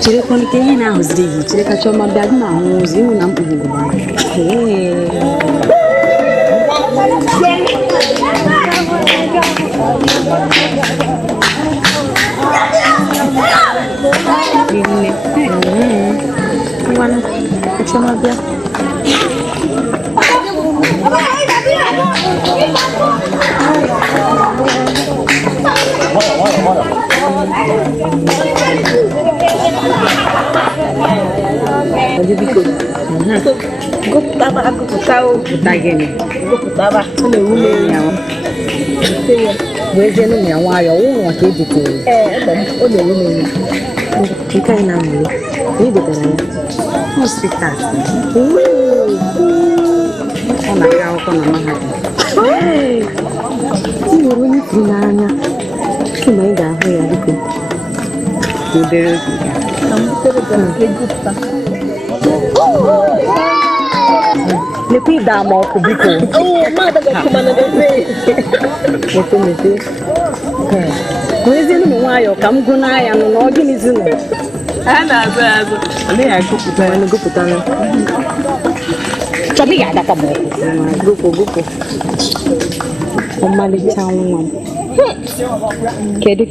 Chile con che è una così, chile faccio ma da ma così una buona. Guarda, facciamo abbiamo. Jadi ikut. Gue pertama aku tahu gini. Gue pertama udah ya. Gue jenuh ya wayo waktu itu. Udah kita yang namanya ini betul hospital. Anak kau kan nama hati. Ini orang pinanya. Cuma dah ya diku. Udah. Kamu terus legupa. Lepi dah mau kubiko. Oh, mana tak kemana deh? Mesti. Gue sini mau ayo, kamu guna yang nogi ni sini. Ada. Ada aku putar. Tapi ada kamu. Gupo. Omali changwan. Kedu.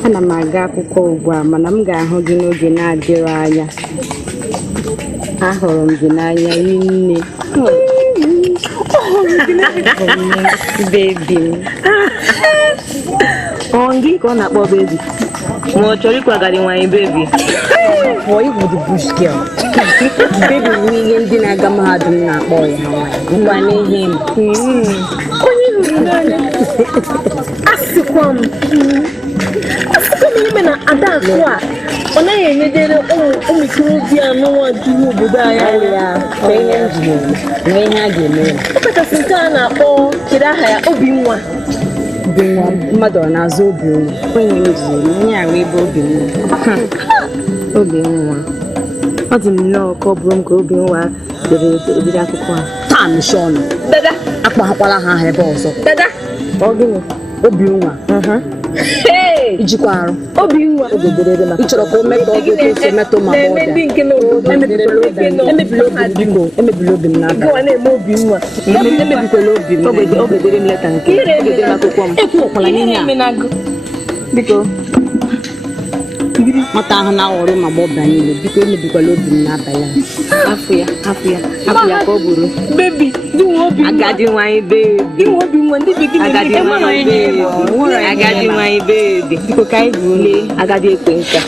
Ana m aga akwụkwọ ugbu a mana m ga-ahụ gị n'oge na-adịrị anya. Ahụrụ m gị n'anya rinne. Baby m. Gị ka ọ na-akpọ baby? Ma ọ chọrọ ịkwagara nwanyị baby? For you the bush girl. Baby bụ ihe ndị na-aga mahadum na-akpọ ya nwanyị. Ngwa n'ihe m. Onye hụrụ n'anya. Asịkwa m. Ime na ada akụ a ọ naghị enyedere ụmụ ikorobịa n'ụwa dị n'obodo anyị ya ihe a ga-eme ya. Ọ kachasị nke a na-akpọ kedu aha ya Obinwa. Mmadụ ọ na-azụ Obinwa onye njiri onye ahụ ebe Obinwa ọ dị m nnọọ ka ọ bụrụ m ka Obinwa dere edere akwụkwọ a taa mmechi ọnụ akpaghakwala ha aha ebe ọzọ. Ọ gịnị Obinwa ijikwa arụ Obinwa ogedere ma ị chọrọ ka o metọ oge esi emetọ ma ọ emebila obi m n'aka emebikwala obi m ogedere m leta nke ogedere m akwụkwọ m ekwuokwala n'ihe a biko nwata ahụ na-aghọrọ ma gbọ ọbịa niile biko emebikwala obi m n'abalị a afụ ya ka ọ bụrụ agadi nwanyị bebi agadi nwanyị bebi biko ka anyị bụ ole agadi ekwe nka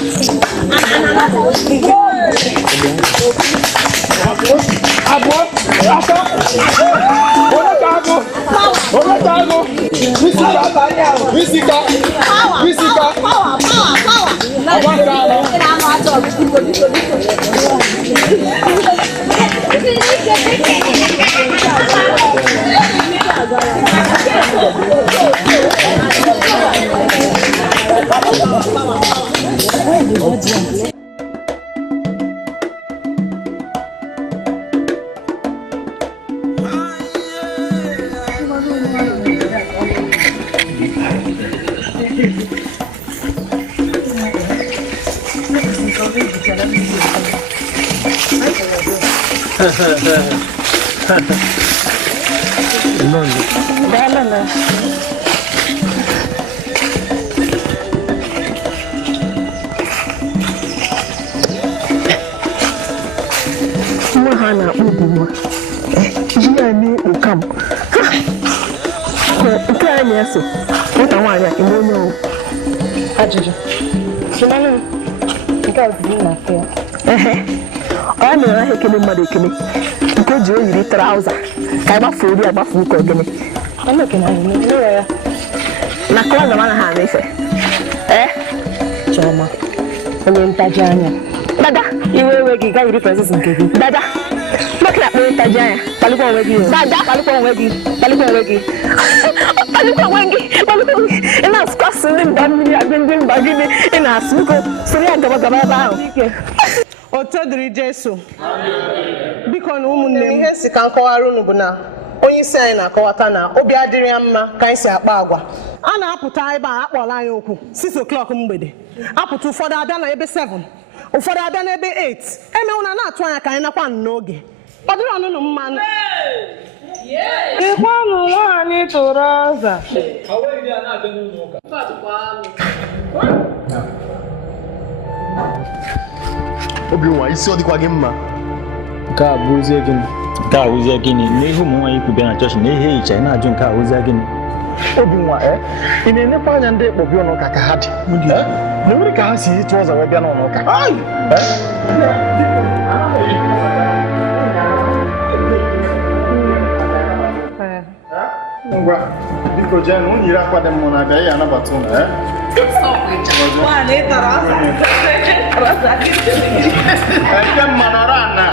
Mahana Obinwa. Jiani ukam. Nke anyị eso. Ụta nwaanyị a ime onye o. Ajụjụ. Chimana nke a dị na afọ. Ọ na-ere ahịa ekele mmadụ ekele. Nke ji oyiri trauza. Ka agbafu ori agbafu ụka ogene. Ọ na-ekene anyị n'ụlọ ya. Na klaasị mana ha na-efe. Chọma. Onye ntaji anya. Dada, iwe gị gaa yiri princess nke gị. Dada. Makna kpọrọ ntaji anya. Kpalikwa onwe gị. Dada, kpalikwa onwe gị. Kpalikwa onwe gị. Kpalikwa onwe gị. Ị na-asụkwa siri mba mmiri abịa ndị mba gịnị ị na-asụ biko siri ya gaba ebe ahụ otu dịrị Jesu biko na ụmụnne m ihe si ka nkọwara unu bụ na onye isi anyị na-akọwata na obi adịrị ya mma ka anyị si akpa agwa a na-apụta ebe a akpọrọ anyị okwu 6 o'clock mgbede apụta ụfọdụ abịa na ebe 7 ụfọdụ abịa n'ebe 8 emewu na na-atụ anya ka anyị nakwa n'oge ọ dịrị ọnụnụ mmanụ ịkwanụ nwaanyị tụrụ ọza Obinwa, isi ọ dịkwa gị mma? Nke a bụ ozi gịnị? Nke a ozi gịnị? N'ihu ụmụ nwaanyị kwubịa na chọọchị na ihe hicha na-ajụ nke a ozi gịnị? Obinwa, ị na-enekwa anya ndị ekpo bịa n'ụka ka ha dị? Na nwere ka ha si ịtụ ụzọ wee bịa n'ụka? Ngwa, biko jee na unu yiri akwa dị mma na-abịa ya anabata unu. Nke mma nọrọ ana.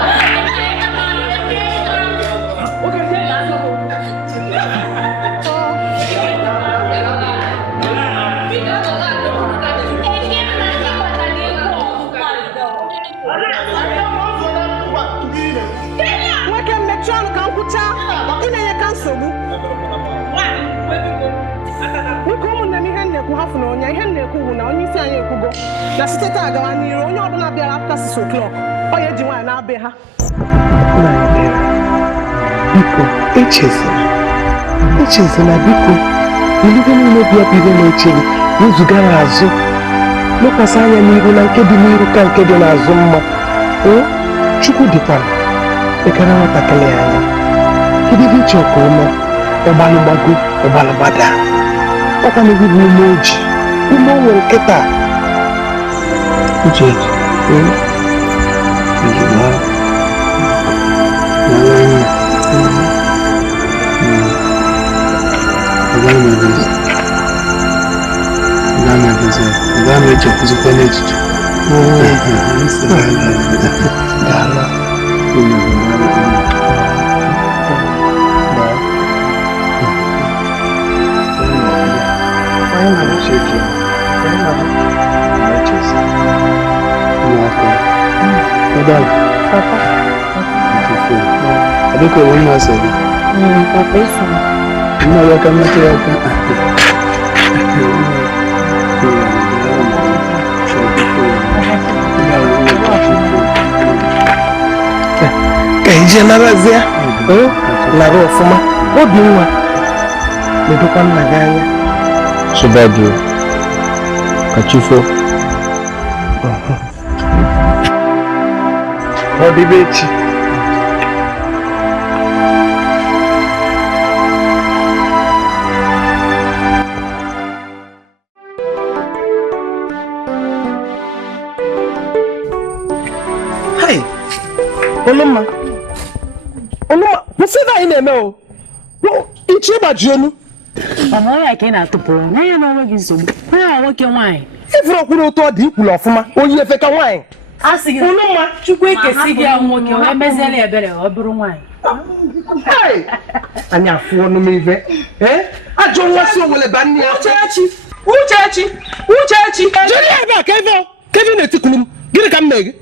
nwoke mmechi ọnụ ka nkwụcha ị na-enye ka nsogbu biko ụmụnne m ihe na-ekwu hafụ na onye ihe na-ekwu bụ na onye isi anyị ekwugo na site taa gawa n'iru onye ọbụla bịara after 6 o'clock ọ ya eji nwaanyị na-abịa ha biko echezina biko ilugo niile bịa bido na-eche gị nzugara azụ lekwasị anya n'iru na nke dị n'iru ka nke dị n'azụ mma Chukwu dịkwara ekere nwatakịrị anya kedu ebe ịchọ ka ume ụgbalụgbago ụgbalụgbada ọkwa na ebibu ume oji ume o nwere nkịta uche Adiko wani wasa ne. Papa isa. Ina ya kamata ya ka. Ka ije na razia. Na ro fuma. Obinwa. Medokwa nna gị anya. Subadu. Kachifo. Ọ dịbe echi. Olumma, kwụsị ebe anyị na-eme o. Ichi ịgbaji onu. Ọmọ ya ka ị na-atụpụrụ na ya n'onwe gị nsogbu. Onye nwoke nwaanyị. Ifuru okwuru ụtọ dị ikwulu ọfụma, onye efe ka nwaanyị. Asị gị Olumma, Chukwu ekesi gị ahụ nwoke wee meziela ebere ọ bụrụ nwaanyị. Anyị afụ ọnụ m ife. Ajọ nwa si onwere ba nne ya. Uchechi. Jere ya ebe a ka ebe na-etikulu m. Gịnị ka m mee gị?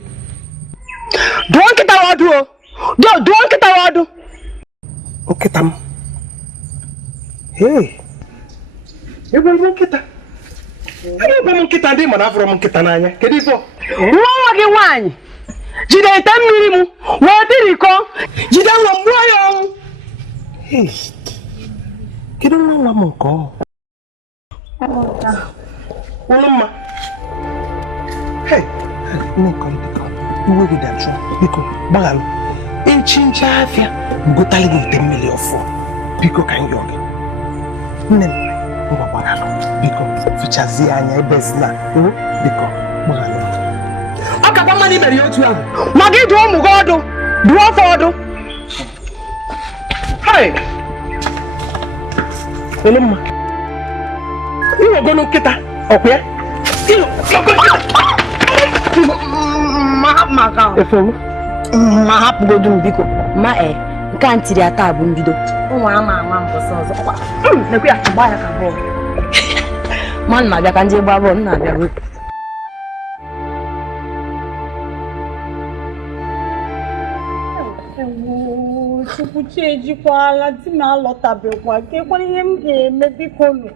Dụọ nkịta ọdụ o. Dụọ nkịta ọdụ. Nkịta m. Ebe ibu nkịta. Ebe ịgwa m nkịta ndị mana afọrọ m nkịta n'anya. Kedu ife ọ? nwa gị nwaanyị jide ite mmiri m wee dirikọ jide nwa m gbuo ya ọnwụ. Kedu nwa m nke ọ? Olumma. Iwe gị dachọ biko gbaghalụ echi nche afịa ngotali gị ite mmiri ọfụ biko ka m yọọ gị nne m ngwa gbaghalụ biko fichazie anya ebe zina biko gbaghalụ ọ kakwa mmadụ imere ya otu ahụ ma gị dụọ ụmụ gị ọdụ dụọ ọfọ ọdụ. Olumma iwegonu nkịta ọkwa ya ma hapụgodu m biko Ma nke a ntiri ata bụ mbido. ụmụ ama mbọsị ọzọ nekwe ya gba ya ka bọọlụ Man na bịa ka nje gba bọọlụ na-abịa go. Chukwuchi ejikwala di m alọtabekwa ka ekwana ihe m ga-eme biko nụ.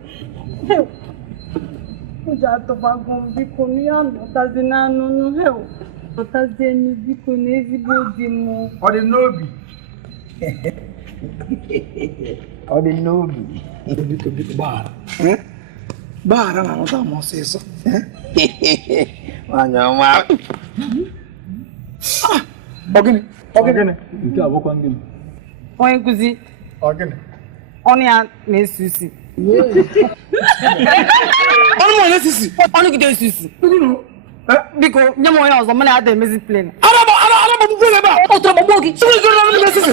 Ụjọ atụbago m biko nụ ya nọtazi n'anụnụ nọtazie nụ biko n'ezigbo di m. Ọ dị n'obi. Ọ dị n'obi. Biko gbaghara. Gbaghara na-anọta m ọsịsọ. Nwanyị ọma. Ogini. Nke a bụkwa gịnị? Onye nkụzi. Ogini. Ọnụ ya na-esi isi. Ọnụ m na-esi isi. Ọnụ gị na-esi isi. Biko nye m onye ọzọ m na-ada emezi plen. Araba bukwe ebe a. Ọ tọrọ gbogbo gị. Sụrụ gị ọnụ na-esi isi.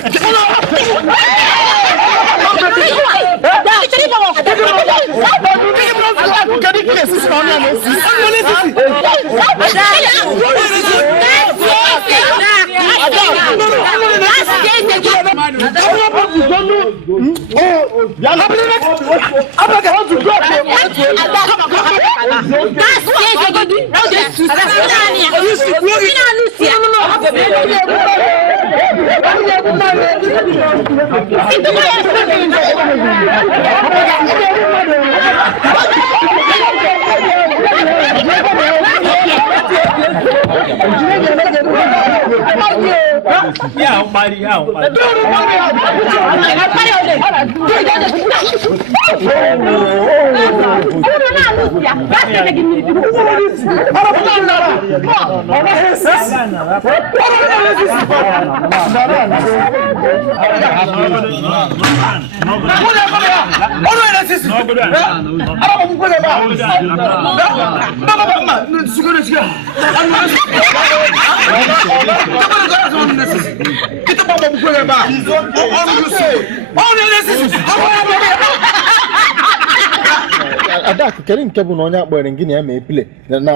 Adak, kedu nke bụ na onye akpọrọ gị na ya ma epile na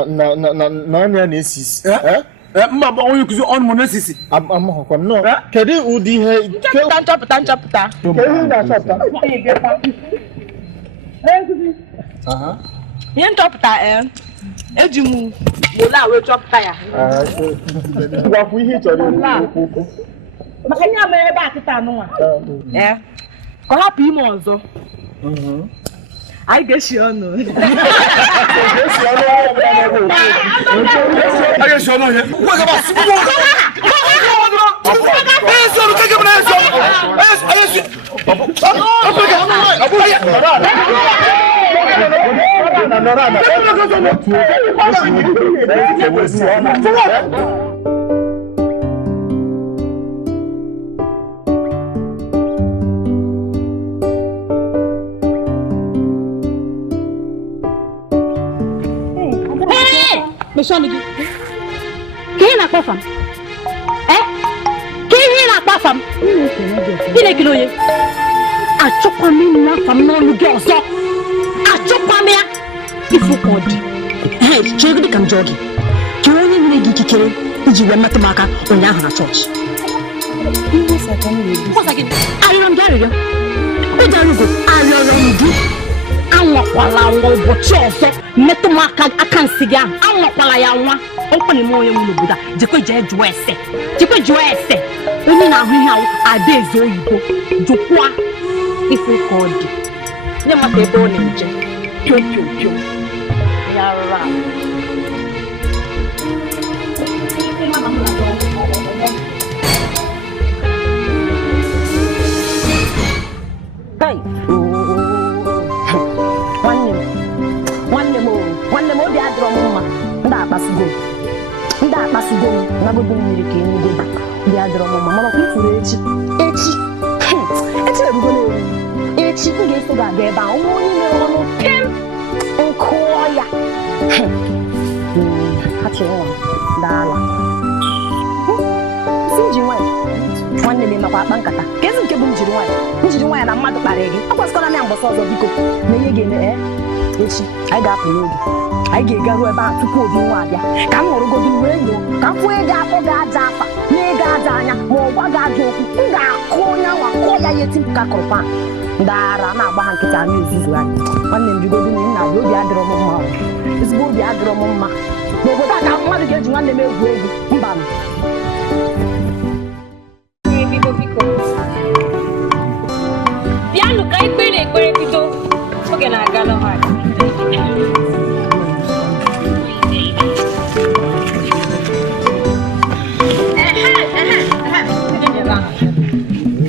anya ya na-esi isi? Mba bụ onye nkụzi ọnụ m na-esi isi. Amaghọkwa m nọ. Kedu ụdị ihe Nchọpụta. Ihe nchọpụta eji m ole a wee chọpụta ya. Gwakwu ihe ị chọrọ ikwu. Maka ihe a mere ebe a kịta anụnwa. Ka ọ hapụ ime ọzọ. Anyị ga-eshi ọnụ. Meshani gị. Ka ị na-akpọ fam? Ka ihe ị na-akpọ fam? Ị na-ekele onye? Achọkwa m ịnụ afam n'ọnụ gị ọzọ. Achọkwa m ya. Ifu ka ọ dị. Chere dị ka m jụọ gị. Ka onye nyere gị ikikere iji wee metụ m aka ụnyaahụ na chọọchị. Arịrịọ m gị arịrịọ. Udaraugo arịọrọ m gị. Anwakwala nwa ụbọchị ọzọ metụ m aka nsị gị ahụ. Anwakwala ya nwa. Ọkwa na-eme onye nwe n'obodo a. Jekwe jụọ ese. Onye na-ahụ ihe ahụ Adaeze oyibo. Jụkwa ifu ka ọ dị. Nye maka ebe ọ na-eje. Pio. Ya rụrụ ahụ. Nwanne m obi adịrọ m mma. Ndị akpasugo m nagodo mmiri ka enyi godo. Obi adịrọ m mma. Mana kwa ifuru echi erugo n'elu. Echi m ga-eso gị aga ebe a. Ụmụ onye nwere ọnụ pịm nkụọ ya. Ha chịrị nwa daala. Si m ji nwanyị. Nwanne m makwa akpa nkata. Ka ezi nke bụ m jiri nwanyị na mmadụ kparị gị. Akwasịkọla m ya mbọsị ọzọ biko. Na ihe ga-eme echi anyị ga-apụ n'oge. Anyị ga-egaru ebe a tupu Obinwa abịa. Ka m nọrọgodo wee nyoo. Ka m fụ ego afọ ga-aja afa na ego aja anya ma ọ gwa ga-aja okwu. M ga-akụ onye ahụ akụọ ya ihe tipu ka kụrụ pan. Ndara na agba ha nkịtị anyị ozuzu anyị. Nwanne m bido gịnị nna gị obi adịrọ m mma. Ezigbo obi adịrọ m mma. N'obodo a ka mmadụ ga-eji nwanne m egwu egwu. Mba m. Piano ka ikpere ekpere bido. Oge na-aga n'ọha.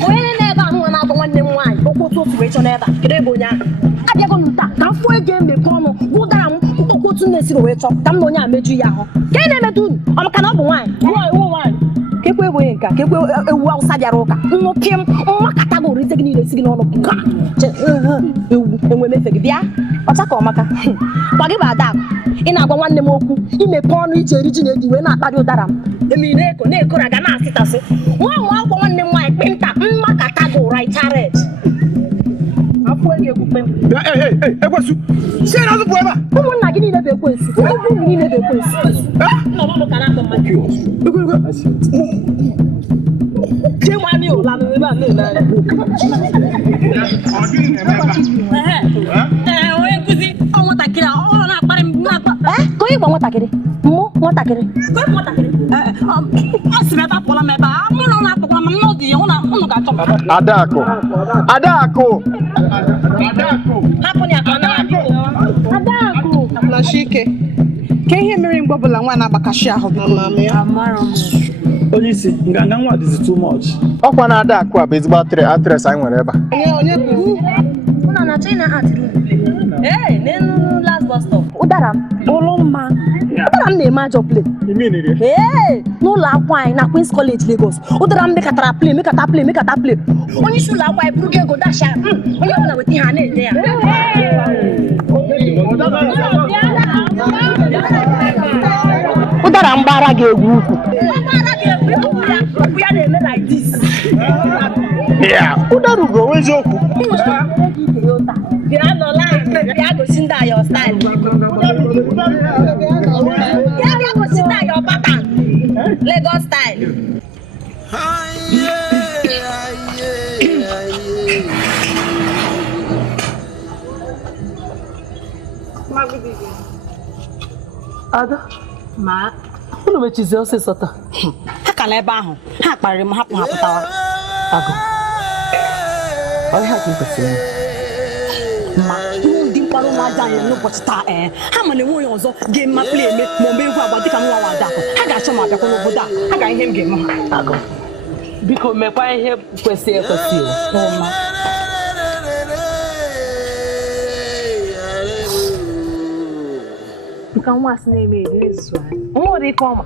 Onye na-ebe ahụ nwa na-akpọ nwanne m nwaanyị okwu otu otu wee chọ n'ebe a kedu ebe onye ahụ abịago m taa ka m fụọ ego emepe ọnụ ụdara m okwu otu na-esiri wee chọ ka m na onye a meju ya ahụ ka ị na-emedu unu ọ maka na ọ bụ nwaanyị nwaanyị kekwe ebe onye nka kekwe ewu awụsa bịara ụka nnụpị m mmakata gị orite gị niile si gị n'ọnụ ewu enwe mefe gị bịa ọcha ka ọmaka gwa gị bụ Adakụ ị na-agwa nwanne m okwu imepe ọnụ iji eri ji na edi wee na-akparị ụdara m emi na-eko na ga na-asịtasị nwa nwa akwụkwọ nwanne m nwaanyị kpịnta mmakata gị ụra icharet afọ enyi ekwukpe m ekwesu si na azụ bụ ebe a ụmụnna gị niile bụ ekwensu ụmụ niile bụ ekwensu jee nwanne ụla n'ebe a na-ele anya Onye nkụzi nwatakịrị ụlọ na-akparị m na-akpa. Ka onye gba nwatakịrị mmụ nwatakịrị Ọ sị m ebe apụla m ebe a mụrụ na-apụkwa m n'ọdụ ya ụnụ ga-achọpụta. Adakụ hapụ ya ka ọ na-abịa Adakụ na Chike ka ihe mere mgbe ọbụla nwa na-agbakashi ahụ Onye isi nganga nwa dịzi too much. ọkwa na Adakụ a bụ ezigbo atres anyị nwere ebe a. onye bụ ụna na China n'elu last bus stop ụdara ụlọ mma ụdara m na-eme ajọ play n'ụlọ akwụkwọ anyị na Queen's College Lagos ụdara m mekata play onye isi ụlọ akwụkwọ anyị bụrụ gị ego dasha onye ọbụla weta ihe a na-ede ya ụdara mgbara ga-egwu ukwu ya na-eme like this Udaraugo eziokwu bịa gosi ndị a your style bịa gosi ndị a your pattern Lagos style Ada ma unu mechizi ọsịsọ taa ha ka na ebe ahụ ha kparịrị m hapụ ha pụtawa agụ ọhịa ka kwesịrị ma ndị mkparụ nwa aja anyị n'ụbọchị taa ha ma na-enwe onye ọzọ ga-eme play eme ma ọ bụ egwu agba dịka nwa Adakụ ha ga-achọ ma bịakwa n'obodo a ha ga ihe m ga-eme ha agụ biko mekwa ihe kwesịrị ekwesị ọma Ka nwa asị na-eme eri ezu anyị. Nwa ụdị ife ọma.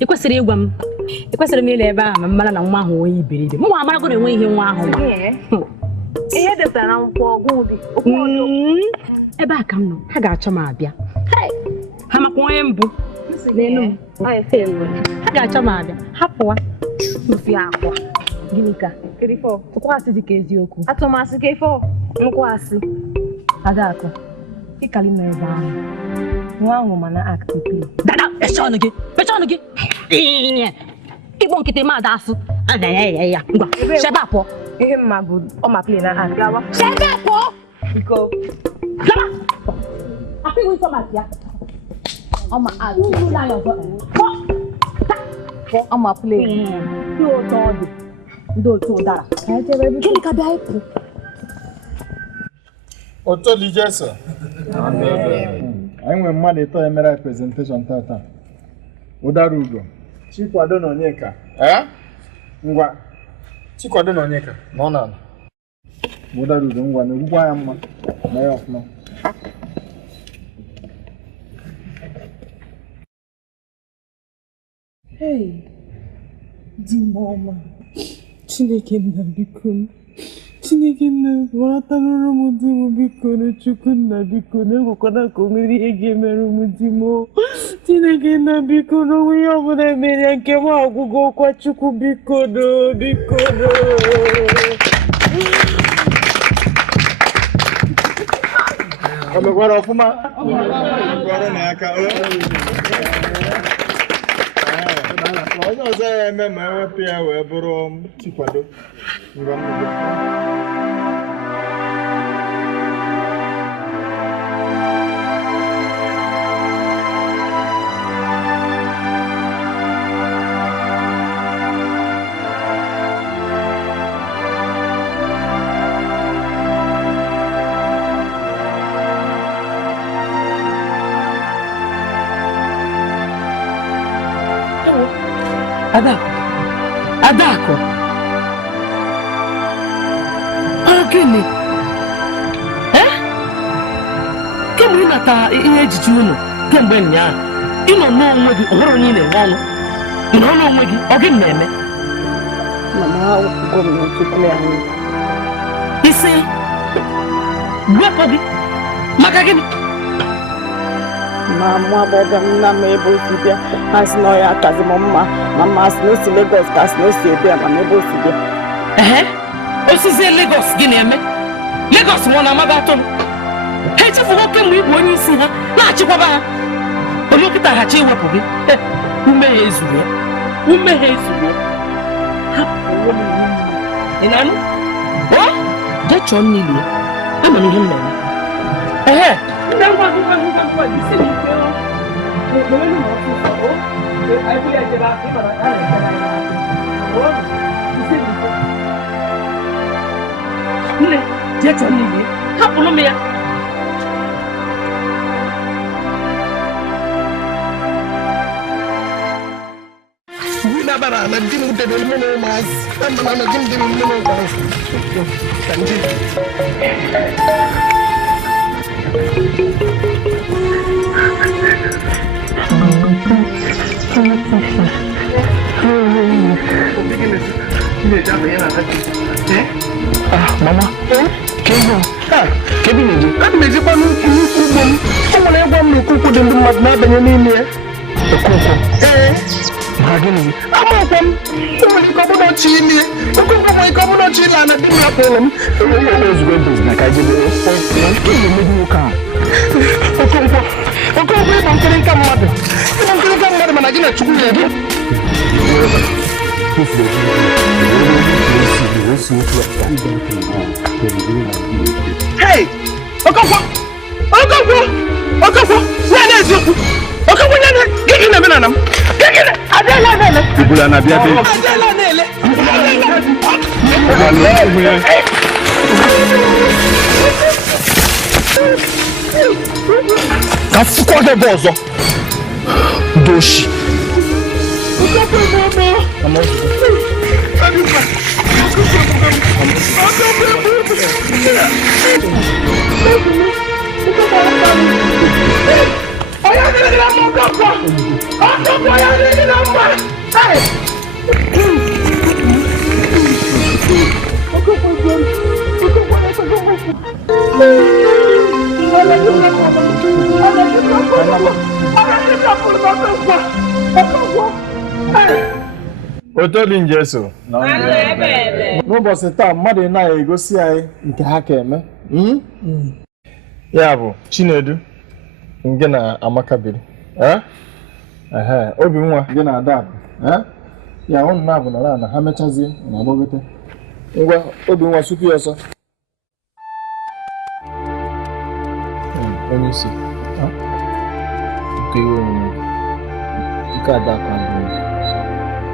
ị kwesịrị ịgwa m ekwesịrị m ile ebe ahụ ma mara na nwa ahụ onye iberibe m nwa amarago na enwe ihe nwa ahụ Ihe depụtara na nkwụ ọgwụ ụdị. ebe a ka m nọ ha ga-achọ m abịa ha makwa onye mbụ n'elu m ha ga-achọ m abịa hapụwa Mfi akwa. gịnị ka Kerifo. tụkwasị dị ka eziokwu Atụmasị ka ife nkwasị. Adakụ ịkali nọ ebe ahụ nwa ahụ mana aktị play dada mechie ọnụ gị ịkpọ nkịtị ma ada asụ ya ngwa shebe apụọ Ihe mma bụ ọma play na akị. shebe apụọ Biko. laba afịghị nsọ maka ya ọma aktị Ọma play. ndị otu ọdụ ndị otu ụdara gịnị ka bịa ịpụ Otolijeso anyị nwere mmadụ ịtọ emere presentation tata. Udaraugo Chikwado na Onyeka ngwa Chikwado na Onyeka na ọ na-ala Udaraugo ngwa na egwukwa ya mma na ya ọfụma. di m ọma Chineke nna biko Chineke nna gbaratanụrụ m di m biko na Chukwu nna biko na egwekwana ka o nwere ihe ga-emere m di m Chineke nna biko na onwe ihe ọbụla mere ya nke m agwụgo kwa Chukwu biko no biko no O mekwara ọfụma gwara na aka onye ọzọ ya eme ma ewepụ ya wee bụrụ Chikwado Adako. Gịnị? Kemgbe ị nata ihe ejiji unu kemgbe ụnyaahụ ị nọ n'onwe gị ọhụrụ onye ị na-enwe ọnụ ị nọ n'onwe gị ọ gị na-eme isi wepụ gị maka gịnị ma mụ agbọghọ m nna m ebe o si bịa ha si na ọya akazi m mma ma mma si na o si Lagos ka si na o si ebe a ma ebe o si bịa osizie Lagos gị na-eme Lagos nwa na amaghị atụrụ ha echefugo kemgbe ịbụ onye isi ha na-achịkwaba ha olokịta hachi iwepụ gị umehie ezuru ya ị na-anụ jee chọọ mmiri ya ama m ihe m na-eme nne jee chọọ mmiri hapụrụ m ya Bara na dim de meno mas amana na dim de meno mas kanji mama kebi meji panu ubom o wona egwa m n'okuku de mmadụ na-abanye n'ime ya okuku Magini, I'm welcome. When you come on, Chini, you come on, China, and I didn't have them. I was going to snack. I did it. You made me come. Okay, I'm going to come, mother. I'm going to come, mother, and I get to you again. Hey! Okonkwo! Where is you? Okonkwo, get in a minute. Ibula na bia be. Ka fuko de bozo. Doshi. Otoli njeso n'ụbọchị taa mmadụ na-egosi anyị nke ha ka eme ya bụ Chinedu nke na Amaka biri Obinwa gị na Adakụ ya ụnụ na-abụ na ha mechazie na agbagote ngwa Obinwa supu ya ọsọ onye isi nke iwe omume nke Adakụ abụọ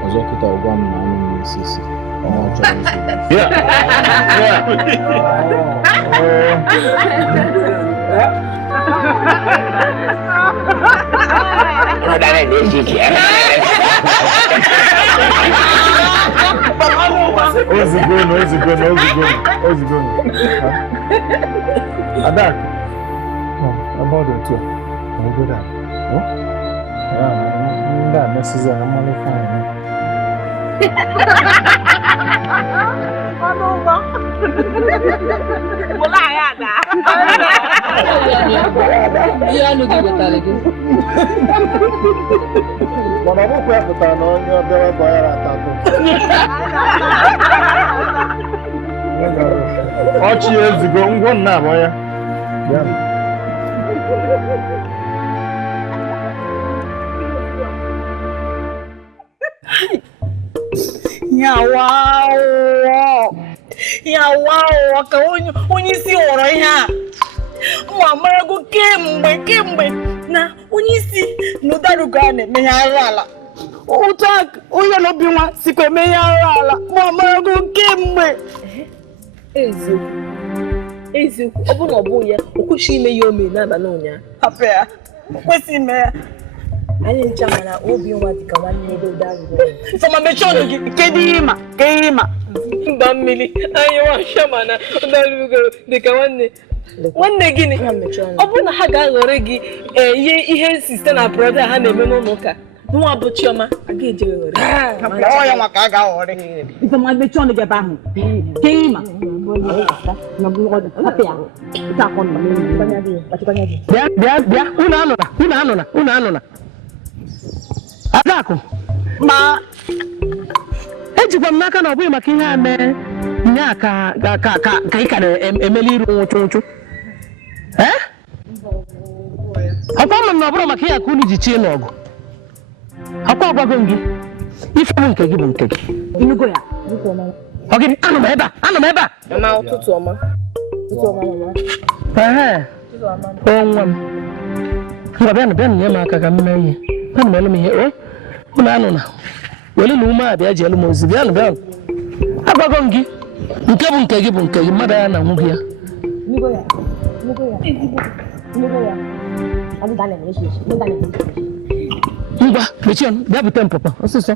ọzọ kịta ụgwọ m na anụ n'isi isi Ozigono. Adakụ about the two. Good at. That messes up. I'm only fine. Yeah, wow. Ya wow, ka onye isi họrọ ihe a. Mwa marago kemgbe na onye isi n'Udaraugo a na-eme arụ ala. Otu onye na Obinwa sikwa eme arụ ala. Mwa marago kemgbe. Eziokwu, ọ bụ na ọ bụ ya, o kwesịghị ime ya ome n'abalị ụnyaahụ. Hapụ ya, o kwesịghị ime ya. Anyị ncha mana Obinwa dị ka nwanne ebe Udaraugo. Fọma mechie ọnụ gị, kedu ihe ịma? Mba mmiri, anyị nwa mana Udaraugo dị ka nwanne gịnị? Ọ bụrụ na ha ga-aghọrị gị ihe site na brọda ha na-eme n'ụlọ ụka. Nwa bụ Chioma, aga eje ghọrị. Ọ ya maka a ga-aghọrị. Fọma mechie ọnụ gị ebe ahụ. Kedu ịma? Bịa, unu anụna. Adakụ, ma ejikwa m n'aka na ọ bụghị maka ihe a mee nya ka ị ka na-emeli iru nwụchụ. Ọkwa m na ọ bụrụ maka ihe ka unu ji chie n'ọgụ. Ọkwa agwago m gị, ife bụ nke gị bụ nke gị. Inugo ya. Ọ gịnị? Anọ m ebe a. Mama, ụtụtụ ọma. Nwa m. Ngwa bịa nye m aka ka m mee ihe. Bịanụ m elu m ihe. Unu anụna. Welu na ume a bịa ji elu m ozi. Bịanụ. Agwago m gị, nke bụ nke gị bụ nke gị, mmadụ ya na nwụ gị ya. Ngwa, mechie ọnụ, bịa bute m pọpọ, ọsịsọ.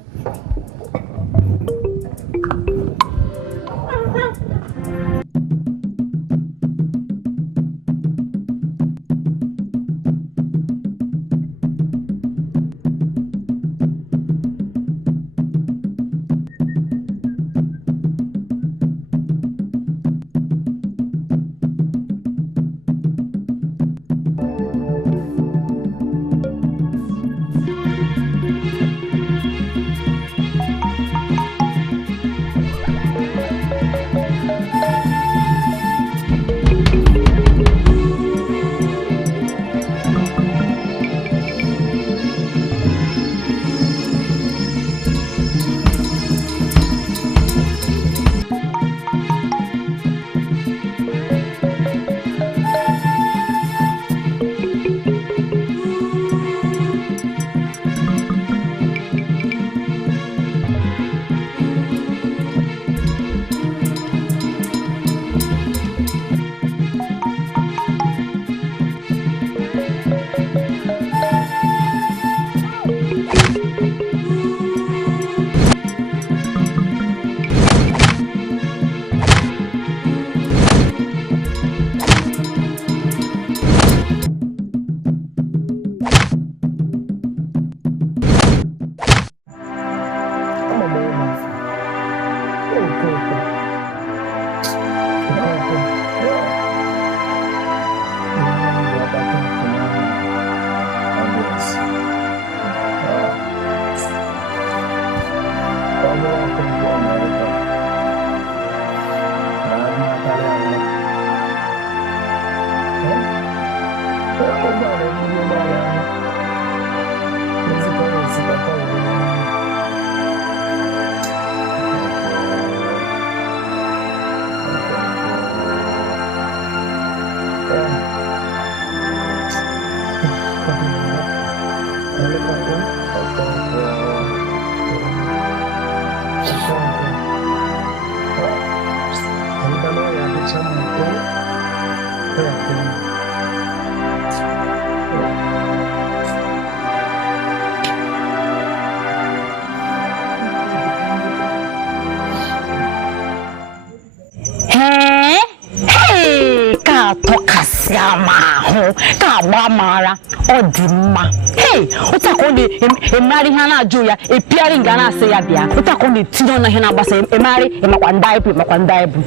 Mara Odima. Hey, utakoni emari hana juu ya epiari ngana se ya bia. Utakoni tino na hina basa emari makwandaibu.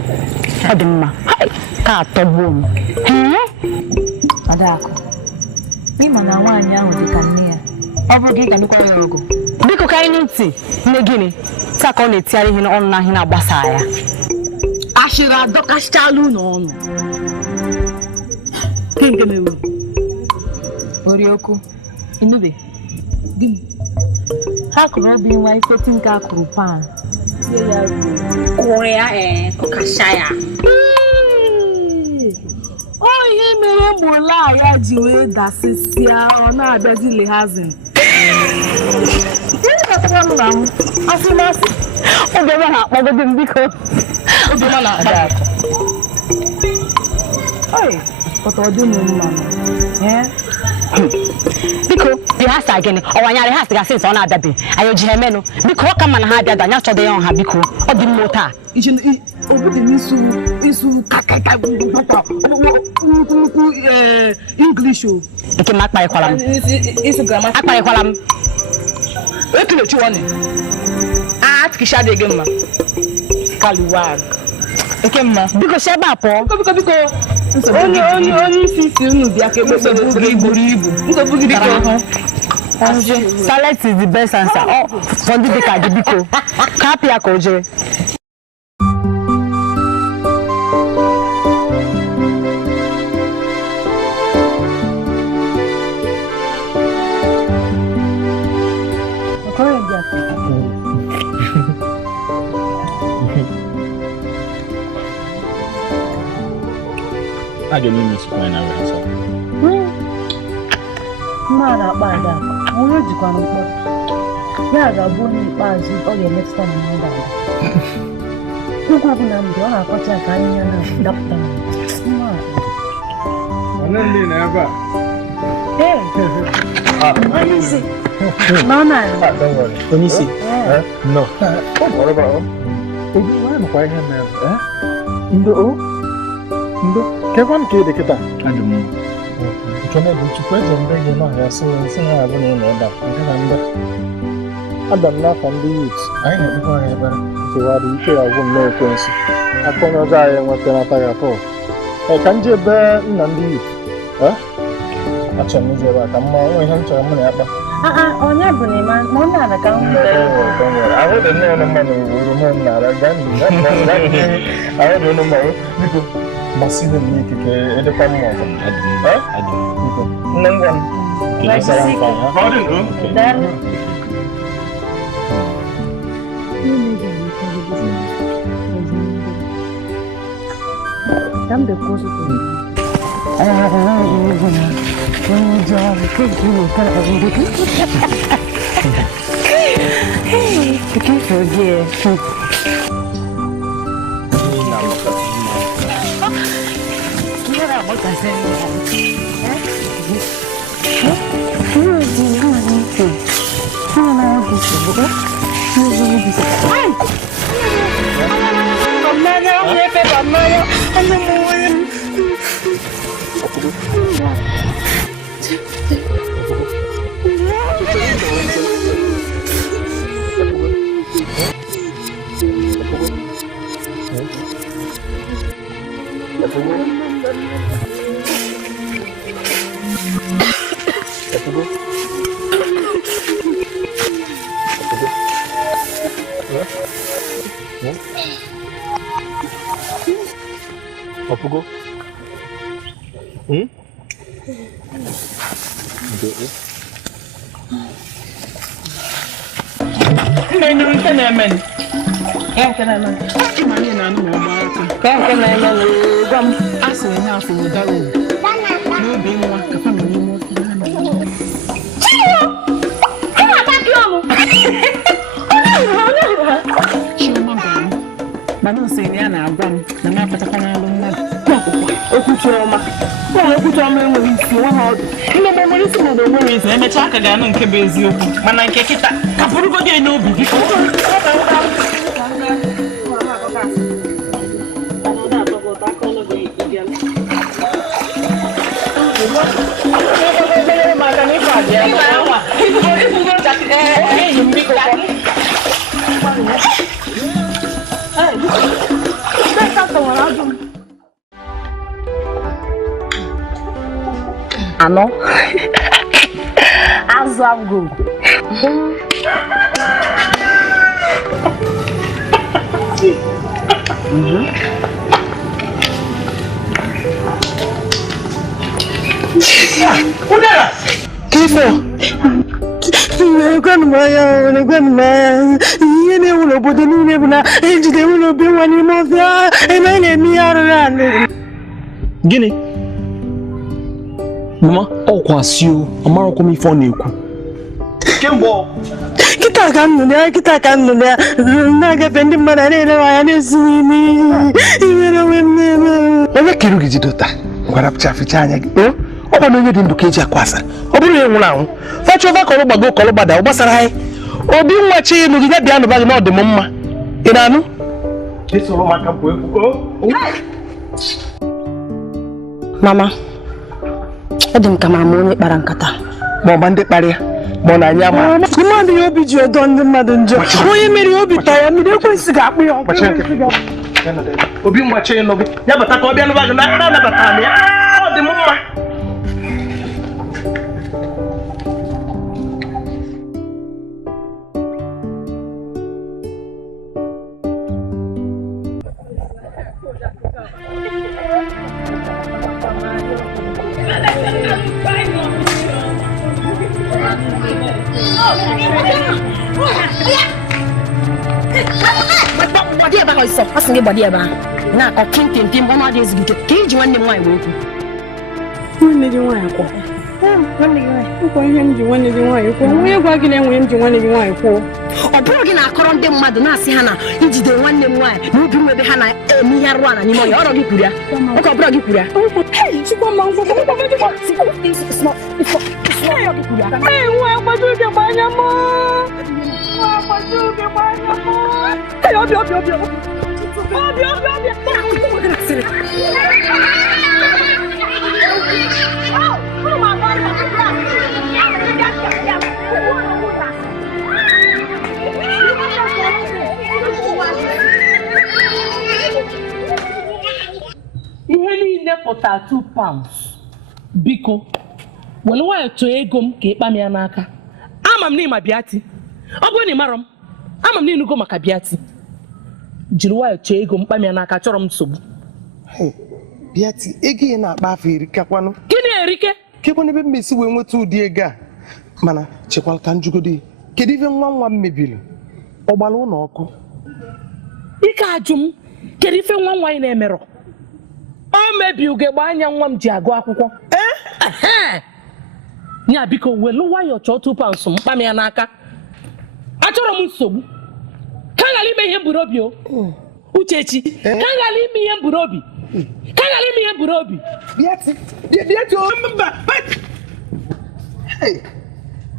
Odima. Hey, ka tobu. Adako. Mima na wanya ahụ dịka nne ya. Ọ bụrụ gị ga-anụkwa ya ọgụ. Biko ka anyị ntị. Nne gịnị? Taka ọ na-etiari ihe ọnụ na ihe na-agbasa ya. Ashira adọkasịchalụ n'ọnụ. Kenge mewu. Oriokwu. Inube. Gịnị? Ha kụrụ Obinwa ifeti nke akụrụ pan. Tie ya ruo. Korea Kokashaya. Oh, he mere mola ya jiwe dasisia ona abezile hazin. Asimas. Obema na magodo mbiko. Obema na ada. Oi, otodu mu mama. Biko, the house again. Or when your house got since on other day. I jihemeno. Biko come and have that nya chode on ha biko. O di mota. English. Nke mak pa ekwalam. Isu grammar. Akpa ekwalam. Ekile chi woni. At kisha de gemma. Kaliwag. Ekemma. Biko sheba po. Biko. Only sisi unu bia ke bo Select is the best answer. Oh, Sunday bika dibiko. Kapi akoje. I don't miss when I was up. Mana bada. Onye jikwa n'ụkpọ. Ya ga-abụ onye ikpeazụ ọ ga-emetụta na mmadụ ahụ. Okwu bụ na mgbe ọ na-akọcha ka anyị ya na-adapụta na Onye ndị na-ebe a? Onye isi. Mama. Don't worry. Onye isi? No. Don't worry about it. Obi, why am I here now? Ndo, kekwan ka ede kita? Adị m. Kene bụ chukwu eji mbe gị n'ọhịa so ha abụ na ụlọ ebe a. Nke na mbe. Adam n'afọ ndị youth. Anyị na-ekpekwa anyị ekpere. Tụwadị ike agwụ nnọọ ekwensu. Aka onye ọjọọ anyị enwetara ya atọ. Ka m jee ebe nna ndị youth. Achọrọ m ije ebe a ka mma nwe ihe m chọrọ mụ na ya kpa. Onye bụ na ịma na onye ala ka m ahụ dị nnọọ mmadụ wuru m nara ahụ dị ọnụ mmanụ biko masịrị m n'ikike edekwa m ọzọ biko nne ngwa m You can't forget. Opugo? Emecha aka ga-anụ nke bụ eziokwu mana nke kịta ka bụrụgodị ya n'obi gị. Ano? Azamgo. Kifo! Grandmaya, you never put the new name. They will be one in Mafia, and I let me out of Guinea. Mama, oh, was you a Morocco me for you. Kimbo. Kita kan there. Naga pending banana and see me. Never can you do that. What up, Chaffy China? Oh, no, you didn't do Kaja Quasa. Obinwa now. Fetch over Colobada, Obasarai. Obinwa Chi, you get down about the the Mama. Inanu? This woman can Mama, I didn't come on Barankata. Momande Paria. Monanyama. Come on, you be your don the madam. Oh, you made you be tired. You don't see got me on. Obinwa Chi, never talk about the Mama. Body about so passing a body about now or king one of these cage when my work. When did you want to when you want to we are working and when you want to or broken our current Madonna Siana, into the one name why you do with the Hannah me here one anymore. You're already put here. Okay, Brogipura. Hey, you come on for it's not. Hey, why am I doing a banana? £2 biko wele wa eto ego m ka ikpa m ya n'aka ama m n'ima biati ọ bụ na ịmara m ama m n'inugo maka biati jiri wa eto ego m kpa m ya n'aka chọrọ m nsogbu biati ego ị na-akpa afọ erika kwanụ gịnị erike kekwana ebe m esi wee nweta ụdị ego a mana chekwala ka njugodi kedu ife nwa m mebiri ọ gbara ụlọ ọkụ ike ajụ m kedu ife nwa anyị na-emerọ o mebi ugegbe anya nwa m ji agụ akwụkwọ nya biko welu nwayọ chọọ £2 mkpa m ya n'aka achọrọ m nsogbu ka ghara ime ihe mburu obi o Uchechi ka ghara ime ihe mburu obi ka ghara ime ihe mburu obi biati o mba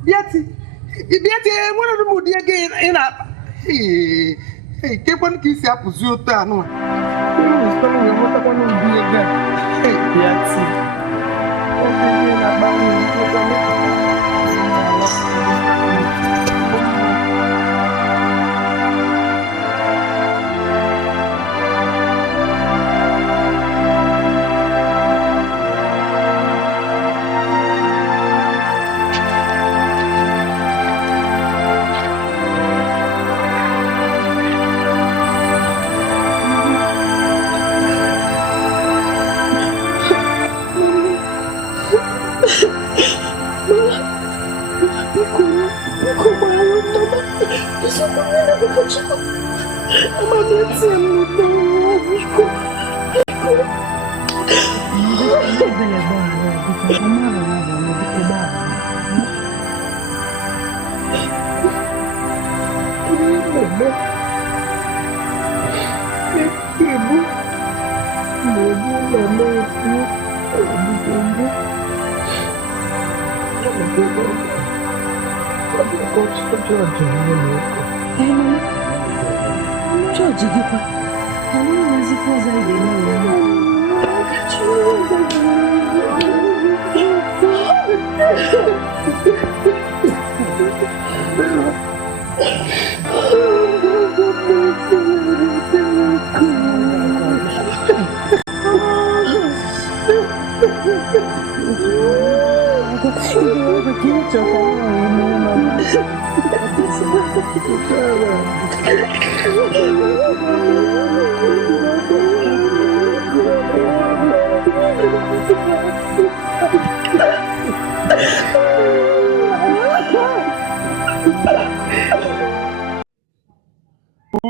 biati nwere m ụdị ego ị na kekwanụ ka isi apụzi otu anụ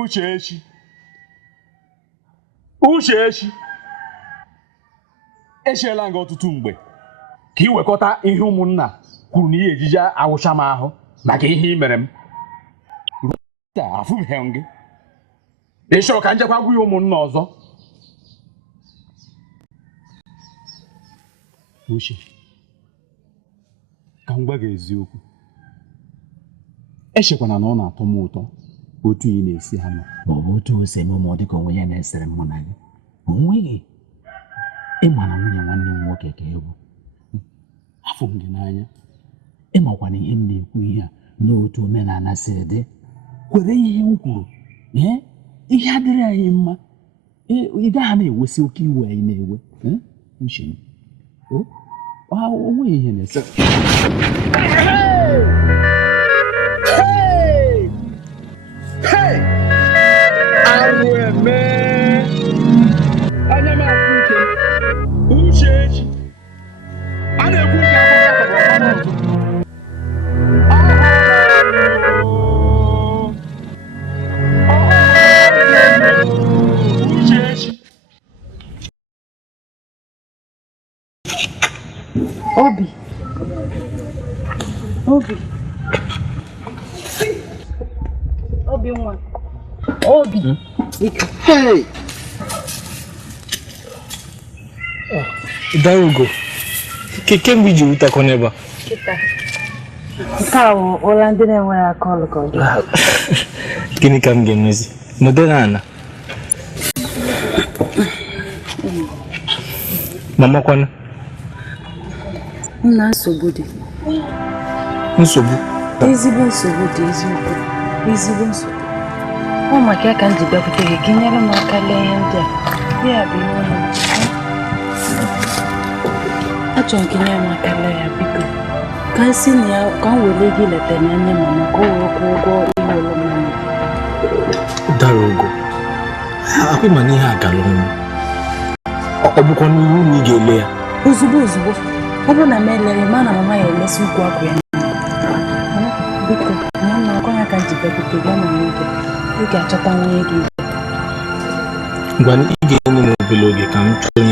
Uchechi echeela nga ọtụtụ mgbe ka ị wekọta ihe ụmụnna kwuru na ihe ejije awụcha m ahụ maka ihe ị mere m. Taa afụbeghị m gị. Ị chọrọ ka njekwa gwa ya ụmụnna ọzọ? Uche, ka m gwa gị eziokwu. Echekwana na ọ na-atọ m ụtọ otu ị na-esi ha nọ. Ọ bụ otu o si eme ma ọ dị ka onwe ya na-esere mụ na gị. O nweghị. Ị mara nwunye nwanne m nwoke ka egwu. Afọ m gị n'anya. Ị makwana ihe m na-ekwu ihe a n'otu omenala si dị. Kwere ihe m kwuru. Ihe adịrị anyị mma. Ị gaghị na-ewesi oke iwe anyị na-ewe. Uche m. O nweghị ihe na-ese. Anya m afụ ike. Uchechi. A na-ekwu nke afọ Uchechi. Obinwa. Obi. Hey! Udaraugo. Kemgbe iji wutakọ n'ebe a? Kita. Nke a bụ ụlọ ndị na-enwere aka ọlụ ka ọ dị. Gịnị ka m ga-emezi? Nọdụ n'ala. Mama kwana? Nna nsogbu dị. Nsogbu? Ezigbo nsogbu dị eziokwu. Ezigbo nsogbu. Ọ maka ya ka m ji bịakwute gị ka ị nyere m aka lee ihe ndị a. Ya bụ ihe ọnụ. Achọrọ m ka ị nyere m aka lee ya biko. Ka m si na ya ka m were gị leta n'anya mama ka o were kwụọ ụgwọ ihe ụlọ mama. Udaraugo. Akwa ịma na ihe a gara ọnụ. Ọ bụkwa n'ihu na ị ga-ele ya. Ozugbo. Ọ bụrụ na m elere ma na mama ya emesi ukwu akwa ya. Biko, na m na-akọ ya ka m ji bịakwute gị na nwoke. Ị ga-achọta nwunye gị. Ngwa ị ga-enye m obere oge ka m chọọ onye